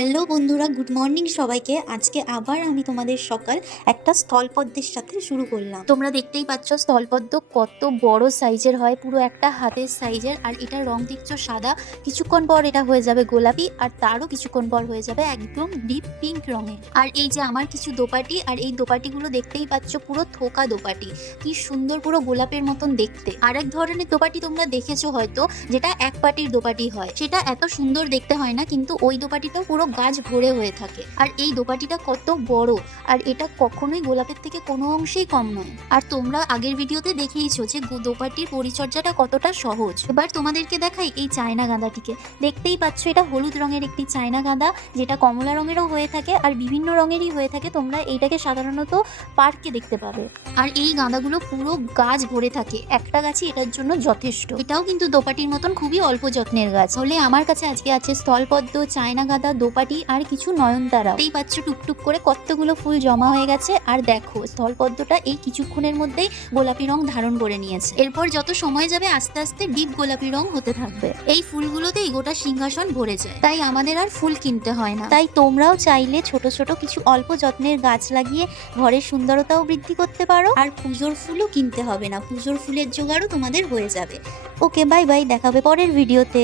Hello বন্ধুরা, good morning সবাইকে। আজকে আবার আমি তোমাদের সকাল একটা স্থলপদ্মের সাথে শুরু করলাম। তোমরা দেখতেই পাচ্ছ স্থলপদ্ম কত বড় সাইজের হয়, পুরো একটা হাতের সাইজের। আর এটা রং দেখছো সাদা, কিছুক্ষণ পর এটা হয়ে যাবে গোলাপি, আর তারও কিছুক্ষণ পর হয়ে যাবে একদম ডিপ পিঙ্ক রঙের। আর এই যে আমার কিছু দোপাটি, আর এই দোপাটিগুলো দেখতেই পাচ্ছ পুরো থোকা দোপাটি, কি সুন্দর, পুরো গোলাপের মতন দেখতে। আর এক ধরনের দোপাটি তোমরা দেখেছো হয়তো, যেটা এক পাটির দোপাটি হয়, সেটা এত সুন্দর দেখতে হয় না, কিন্তু ওই দোপাটিটাও পুরো গাছ ভরে হয়ে থাকে। আর এই দোপাটিটা কত বড়, আর এটা কখনোই গোলাপের থেকে কোনো অংশেই কম নয়। আর তোমরা আগের ভিডিওতে দেখেইছো যে দোপাটির পরিচর্যাটা কতটা সহজ। এবার তোমাদেরকে দেখাই এই চায়না গাঁদাটিকে। দেখতেই পাচ্ছ এটা হলুদ রঙের একটি চায়না গাঁদা, যেটা কমলা রঙেরও হয়ে থাকে আর বিভিন্ন রঙেরই হয়ে থাকে। তোমরা এইটাকে সাধারণত পার্কে দেখতে পাবে। আর এই গাঁদাগুলো পুরো গাছ ভরে থাকে, একটা গাছই এটার জন্য যথেষ্ট। এটাও কিন্তু দোপাটির মতন খুবই অল্প যত্নের গাছ। হলে আমার কাছে আজকে আছে স্থলপদ্ম, চায়না গাঁদা, দোপাটি আর কিছু নয়নতারা। এই পাচ্ছ টুকটুক করে কতগুলো ফুল জমা হয়ে গেছে। আর দেখো স্থলপদ্মটা এই কিছুক্ষণের মধ্যেই গোলাপি রং ধারণ করে নিয়েছে। এরপর যত সময় যাবে আস্তে আস্তে ডিপ গোলাপি রং হতে থাকবে। এই ফুলগুলোতেই গোটা সিংহাসন ভরে যায়, তাই আমাদের আর ফুল কিনতে হয় না। তাই তোমরাও চাইলে ছোট ছোট কিছু অল্প যত্নের গাছ লাগিয়ে ঘরের সুন্দরতাও বৃদ্ধি করতে পারো, আর পুজোর ফুলও কিনতে হবে না, পুজোর ফুলের জোগাড়ও তোমাদের হয়ে যাবে। ওকে, বাই বাই, দেখাবে পরের ভিডিওতে।